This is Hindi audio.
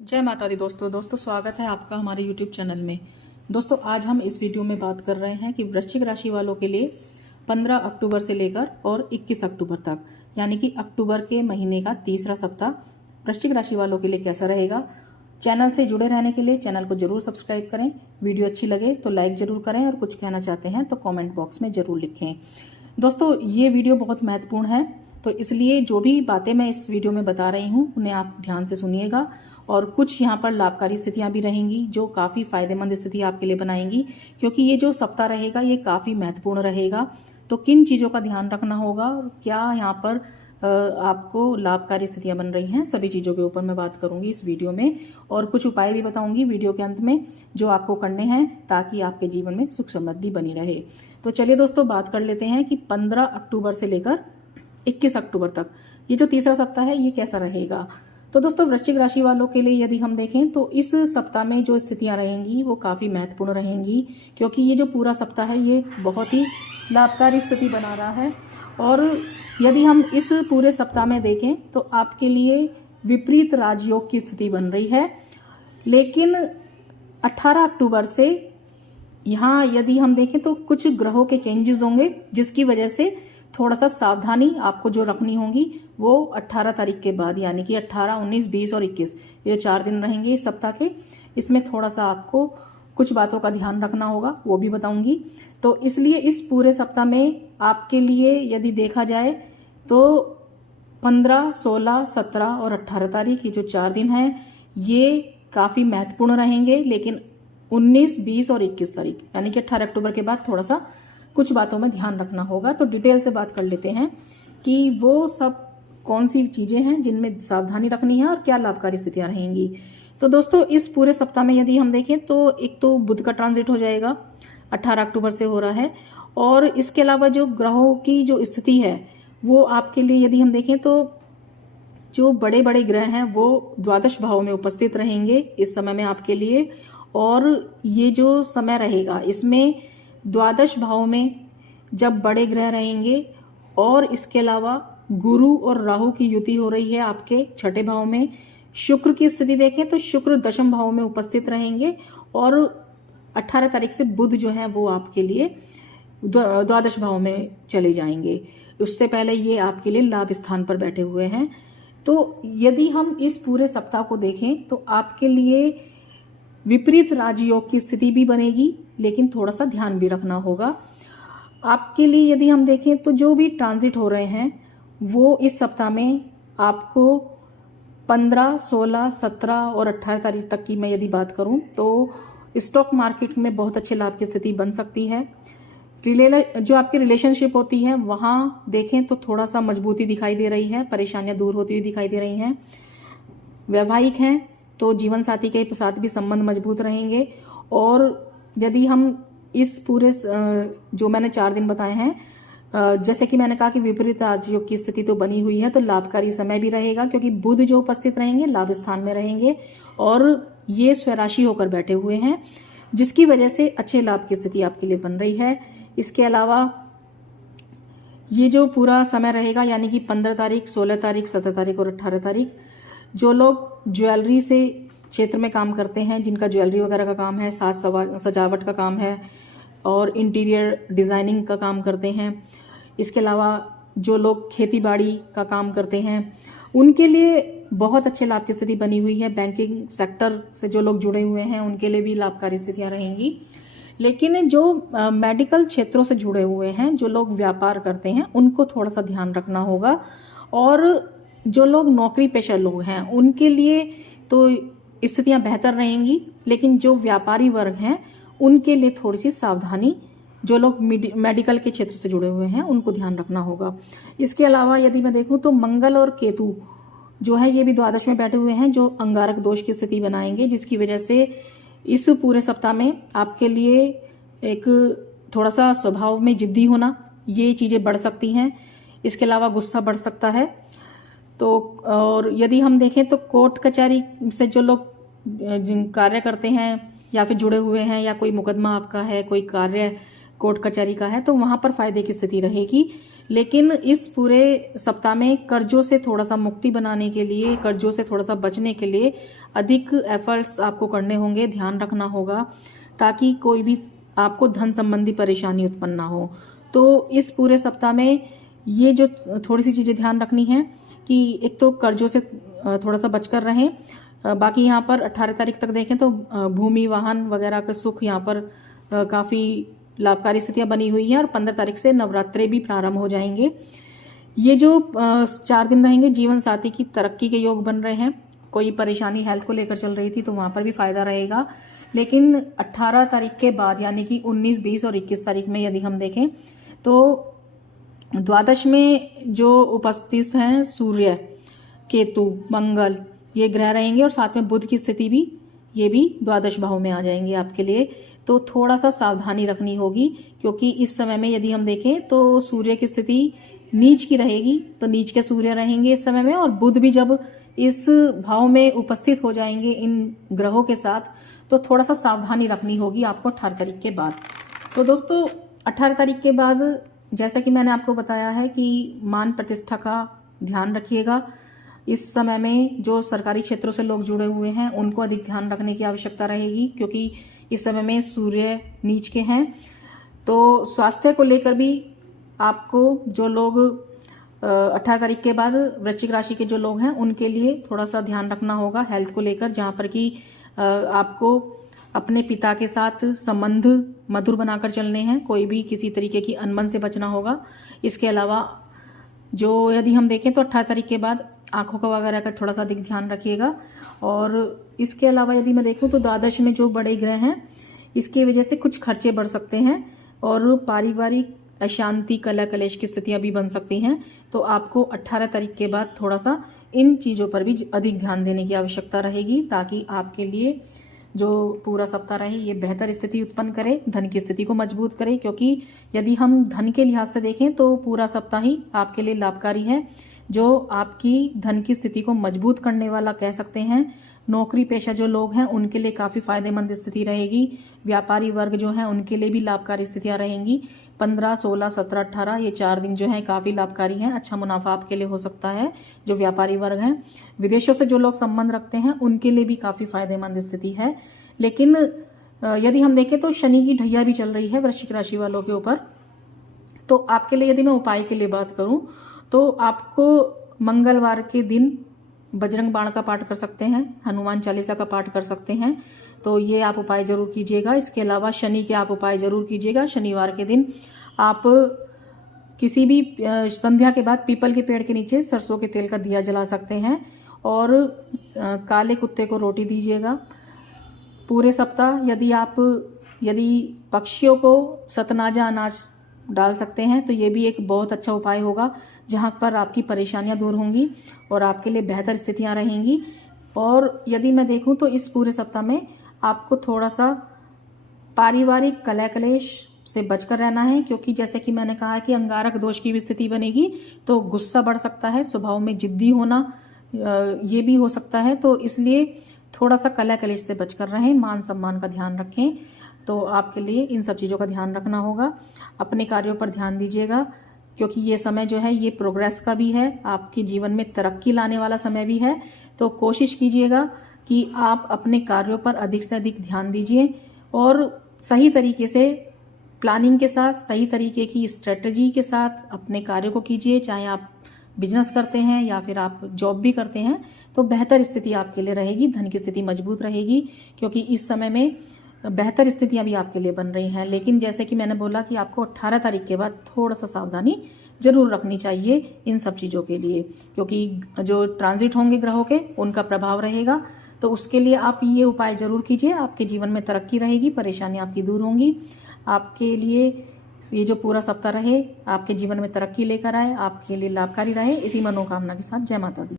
जय माता दी दोस्तों स्वागत है आपका हमारे YouTube चैनल में। दोस्तों आज हम इस वीडियो में बात कर रहे हैं कि वृश्चिक राशि वालों के लिए 15 अक्टूबर से लेकर और 21 अक्टूबर तक यानी कि अक्टूबर के महीने का तीसरा सप्ताह वृश्चिक राशि वालों के लिए कैसा रहेगा। चैनल से जुड़े रहने के लिए चैनल को जरूर सब्सक्राइब करें, वीडियो अच्छी लगे तो लाइक जरूर करें और कुछ कहना चाहते हैं तो कॉमेंट बॉक्स में जरूर लिखें। दोस्तों ये वीडियो बहुत महत्वपूर्ण है, तो इसलिए जो भी बातें मैं इस वीडियो में बता रही हूँ उन्हें आप ध्यान से सुनिएगा और कुछ यहाँ पर लाभकारी स्थितियाँ भी रहेंगी जो काफ़ी फायदेमंद स्थिति आपके लिए बनाएंगी, क्योंकि ये जो सप्ताह रहेगा ये काफ़ी महत्वपूर्ण रहेगा। तो किन चीज़ों का ध्यान रखना होगा, क्या यहाँ पर आपको लाभकारी स्थितियाँ बन रही हैं, सभी चीज़ों के ऊपर मैं बात करूँगी इस वीडियो में और कुछ उपाय भी बताऊँगी वीडियो के अंत में जो आपको करने हैं ताकि आपके जीवन में सुख समृद्धि बनी रहे। तो चलिए दोस्तों बात कर लेते हैं कि 15 अक्टूबर से लेकर 21 अक्टूबर तक ये जो तीसरा सप्ताह है ये कैसा रहेगा। तो दोस्तों वृश्चिक राशि वालों के लिए यदि हम देखें तो इस सप्ताह में जो स्थितियां रहेंगी वो काफ़ी महत्वपूर्ण रहेंगी, क्योंकि ये जो पूरा सप्ताह है ये बहुत ही लाभकारी स्थिति बना रहा है। और यदि हम इस पूरे सप्ताह में देखें तो आपके लिए विपरीत राजयोग की स्थिति बन रही है, लेकिन 18 अक्टूबर से यहाँ यदि हम देखें तो कुछ ग्रहों के चेंजेस होंगे जिसकी वजह से थोड़ा सा सावधानी आपको जो रखनी होगी वो 18 तारीख के बाद यानी कि 18, 19, 20 और 21 ये जो 4 दिन रहेंगे इस सप्ताह के, इसमें थोड़ा सा आपको कुछ बातों का ध्यान रखना होगा, वो भी बताऊंगी। तो इसलिए इस पूरे सप्ताह में आपके लिए यदि देखा जाए तो 15, 16, 17 और 18 तारीख ये जो 4 दिन हैं ये काफ़ी महत्वपूर्ण रहेंगे, लेकिन 19, 20 और 21 तारीख यानी कि 18 अक्टूबर के बाद थोड़ा सा कुछ बातों में ध्यान रखना होगा। तो डिटेल से बात कर लेते हैं कि वो सब कौन सी चीज़ें हैं जिनमें सावधानी रखनी है और क्या लाभकारी स्थितियां रहेंगी। तो दोस्तों इस पूरे सप्ताह में यदि हम देखें तो एक तो बुध का ट्रांजिट हो जाएगा, 18 अक्टूबर से हो रहा है। और इसके अलावा जो ग्रहों की जो स्थिति है वो आपके लिए यदि हम देखें तो जो बड़े बड़े ग्रह हैं वो द्वादश भाव में उपस्थित रहेंगे इस समय में आपके लिए। और ये जो समय रहेगा इसमें द्वादश भाव में जब बड़े ग्रह रहेंगे और इसके अलावा गुरु और राहु की युति हो रही है आपके छठे भाव में। शुक्र की स्थिति देखें तो शुक्र दशम भाव में उपस्थित रहेंगे और 18 तारीख से बुध जो है वो आपके लिए द्वादश भाव में चले जाएंगे। उससे पहले ये आपके लिए लाभ स्थान पर बैठे हुए हैं। तो यदि हम इस पूरे सप्ताह को देखें तो आपके लिए विपरीत राजयोग की स्थिति भी बनेगी, लेकिन थोड़ा सा ध्यान भी रखना होगा आपके लिए। यदि हम देखें तो जो भी ट्रांजिट हो रहे हैं वो इस सप्ताह में आपको 15, 16, 17 और 18 तारीख तक की मैं यदि बात करूं तो स्टॉक मार्केट में बहुत अच्छे लाभ की स्थिति बन सकती है। जो आपकी रिलेशनशिप होती है वहाँ देखें तो थोड़ा सा मजबूती दिखाई दे रही है, परेशानियां दूर होती हुई दिखाई दे रही हैं। वैवाहिक हैं तो जीवन साथी के साथ भी संबंध मजबूत रहेंगे। और यदि हम इस पूरे जो मैंने 4 दिन बताए हैं जैसे कि मैंने कहा कि विपरीत राजयोग की स्थिति तो बनी हुई है, तो लाभकारी समय भी रहेगा क्योंकि बुध जो उपस्थित रहेंगे लाभ स्थान में रहेंगे और ये स्वराशि होकर बैठे हुए हैं जिसकी वजह से अच्छे लाभ की स्थिति आपके लिए बन रही है। इसके अलावा ये जो पूरा समय रहेगा यानी कि 15 तारीख, 16 तारीख, 17 तारीख और 18 तारीख जो लोग ज्वेलरी से क्षेत्र में काम करते हैं, जिनका ज्वेलरी वगैरह का काम है, साज सजावट का काम है और इंटीरियर डिज़ाइनिंग का काम करते हैं, इसके अलावा जो लोग खेती बाड़ी का काम करते हैं उनके लिए बहुत अच्छे लाभ की स्थिति बनी हुई है। बैंकिंग सेक्टर से जो लोग जुड़े हुए हैं उनके लिए भी लाभकारी स्थितियाँ रहेंगी। लेकिन जो मेडिकल क्षेत्रों से जुड़े हुए हैं, जो लोग व्यापार करते हैं उनको थोड़ा सा ध्यान रखना होगा। और जो लोग नौकरी पेशा लोग हैं उनके लिए तो स्थितियां बेहतर रहेंगी, लेकिन जो व्यापारी वर्ग हैं उनके लिए थोड़ी सी सावधानी, जो लोग मेडिकल के क्षेत्र से जुड़े हुए हैं उनको ध्यान रखना होगा। इसके अलावा यदि मैं देखूं तो मंगल और केतु जो है ये भी द्वादश में बैठे हुए हैं जो अंगारक दोष की स्थिति बनाएंगे, जिसकी वजह से इस पूरे सप्ताह में आपके लिए एक थोड़ा सा स्वभाव में जिद्दी होना ये चीज़ें बढ़ सकती हैं। इसके अलावा गुस्सा बढ़ सकता है। तो और यदि हम देखें तो कोर्ट कचहरी से जो लोग कार्य करते हैं या फिर जुड़े हुए हैं या कोई मुकदमा आपका है, कोई कार्य कोर्ट कचहरी का है, तो वहाँ पर फायदे की स्थिति रहेगी। लेकिन इस पूरे सप्ताह में कर्जों से थोड़ा सा मुक्ति बनाने के लिए, कर्जों से थोड़ा सा बचने के लिए अधिक एफर्ट्स आपको करने होंगे, ध्यान रखना होगा ताकि कोई भी आपको धन संबंधी परेशानी उत्पन्न ना हो। तो इस पूरे सप्ताह में ये जो थोड़ी सी चीज़ें ध्यान रखनी है कि एक तो कर्जों से थोड़ा सा बचकर रहें। बाकी यहाँ पर 18 तारीख तक देखें तो भूमि वाहन वगैरह का सुख यहाँ पर काफ़ी लाभकारी स्थितियाँ बनी हुई हैं और 15 तारीख से नवरात्रे भी प्रारंभ हो जाएंगे। ये जो 4 दिन रहेंगे जीवन साथी की तरक्की के योग बन रहे हैं। कोई परेशानी हेल्थ को लेकर चल रही थी तो वहाँ पर भी फायदा रहेगा। लेकिन 18 तारीख के बाद यानी कि 19, 20 और 21 तारीख में यदि हम देखें तो द्वादश में जो उपस्थित हैं सूर्य, केतु, मंगल ये ग्रह रहेंगे और साथ में बुध की स्थिति भी, ये भी द्वादश भाव में आ जाएंगे आपके लिए। तो थोड़ा सा सावधानी रखनी होगी क्योंकि इस समय में यदि हम देखें तो सूर्य की स्थिति नीच की रहेगी, तो नीच के सूर्य रहेंगे इस समय में, और बुध भी जब इस भाव में उपस्थित हो जाएंगे इन ग्रहों के साथ तो थोड़ा सा सावधानी रखनी होगी आपको 18 तारीख के बाद। तो दोस्तों 18 तारीख के बाद जैसा कि मैंने आपको बताया है कि मान प्रतिष्ठा का ध्यान रखिएगा। इस समय में जो सरकारी क्षेत्रों से लोग जुड़े हुए हैं उनको अधिक ध्यान रखने की आवश्यकता रहेगी क्योंकि इस समय में सूर्य नीच के हैं। तो स्वास्थ्य को लेकर भी आपको जो लोग 18 तारीख के बाद वृश्चिक राशि के जो लोग हैं उनके लिए थोड़ा सा ध्यान रखना होगा हेल्थ को लेकर, जहाँ पर कि आपको अपने पिता के साथ संबंध मधुर बनाकर चलने हैं, कोई भी किसी तरीके की अनबन से बचना होगा। इसके अलावा जो यदि हम देखें तो 18 तारीख के बाद आंखों का वगैरह का थोड़ा सा अधिक ध्यान रखिएगा। और इसके अलावा यदि मैं देखूं तो द्वादश में जो बड़े ग्रह हैं इसकी वजह से कुछ खर्चे बढ़ सकते हैं और पारिवारिक अशांति, कलह कलेश की स्थितियां भी बन सकती हैं। तो आपको 18 तारीख के बाद थोड़ा सा इन चीज़ों पर भी अधिक ध्यान देने की आवश्यकता रहेगी ताकि आपके लिए जो पूरा सप्ताह रहे ये बेहतर स्थिति उत्पन्न करे, धन की स्थिति को मजबूत करे। क्योंकि यदि हम धन के लिहाज से देखें तो पूरा सप्ताह ही आपके लिए लाभकारी है, जो आपकी धन की स्थिति को मजबूत करने वाला कह सकते हैं। नौकरी पेशा जो लोग हैं उनके लिए काफ़ी फायदेमंद स्थिति रहेगी। व्यापारी वर्ग जो है उनके लिए भी लाभकारी स्थितियां रहेंगी। 15, 16, 17, 18 ये 4 दिन जो है काफ़ी लाभकारी हैं। अच्छा मुनाफा आपके लिए हो सकता है जो व्यापारी वर्ग हैं। विदेशों से जो लोग संबंध रखते हैं उनके लिए भी काफ़ी फायदेमंद स्थिति है। लेकिन यदि हम देखें तो शनि की ढैया भी चल रही है वृश्चिक राशि वालों के ऊपर। तो आपके लिए यदि मैं उपाय के लिए बात करूं तो आपको मंगलवार के दिन बजरंग बाण का पाठ कर सकते हैं, हनुमान चालीसा का पाठ कर सकते हैं। तो ये आप उपाय जरूर कीजिएगा। इसके अलावा शनि के आप उपाय जरूर कीजिएगा। शनिवार के दिन आप किसी भी संध्या के बाद पीपल के पेड़ के नीचे सरसों के तेल का दिया जला सकते हैं और काले कुत्ते को रोटी दीजिएगा। पूरे सप्ताह यदि पक्षियों को सतनाजा अनाज डाल सकते हैं तो ये भी एक बहुत अच्छा उपाय होगा, जहां पर आपकी परेशानियां दूर होंगी और आपके लिए बेहतर स्थितियां रहेंगी। और यदि मैं देखूं तो इस पूरे सप्ताह में आपको थोड़ा सा पारिवारिक कलह कलेश से बचकर रहना है क्योंकि जैसे कि मैंने कहा कि अंगारक दोष की भी स्थिति बनेगी तो गुस्सा बढ़ सकता है, स्वभाव में जिद्दी होना ये भी हो सकता है। तो इसलिए थोड़ा सा कलह कलेश से बचकर रहें, मान सम्मान का ध्यान रखें। तो आपके लिए इन सब चीज़ों का ध्यान रखना होगा। अपने कार्यों पर ध्यान दीजिएगा क्योंकि ये समय जो है ये प्रोग्रेस का भी है, आपके जीवन में तरक्की लाने वाला समय भी है। तो कोशिश कीजिएगा कि आप अपने कार्यों पर अधिक से अधिक ध्यान दीजिए और सही तरीके से प्लानिंग के साथ, सही तरीके की स्ट्रेटजी के साथ अपने कार्यों को कीजिए। चाहे आप बिजनेस करते हैं या फिर आप जॉब भी करते हैं तो बेहतर स्थिति आपके लिए रहेगी, धन की स्थिति मजबूत रहेगी क्योंकि इस समय में बेहतर स्थितियां भी आपके लिए बन रही हैं। लेकिन जैसे कि मैंने बोला कि आपको 18 तारीख के बाद थोड़ा सा सावधानी जरूर रखनी चाहिए इन सब चीज़ों के लिए क्योंकि जो ट्रांजिट होंगे ग्रहों के उनका प्रभाव रहेगा। तो उसके लिए आप ये उपाय जरूर कीजिए, आपके जीवन में तरक्की रहेगी, परेशानी आपकी दूर होंगी। आपके लिए ये जो पूरा सप्ताह रहे आपके जीवन में तरक्की लेकर आए, आपके लिए लाभकारी रहे, इसी मनोकामना के साथ जय माता दी।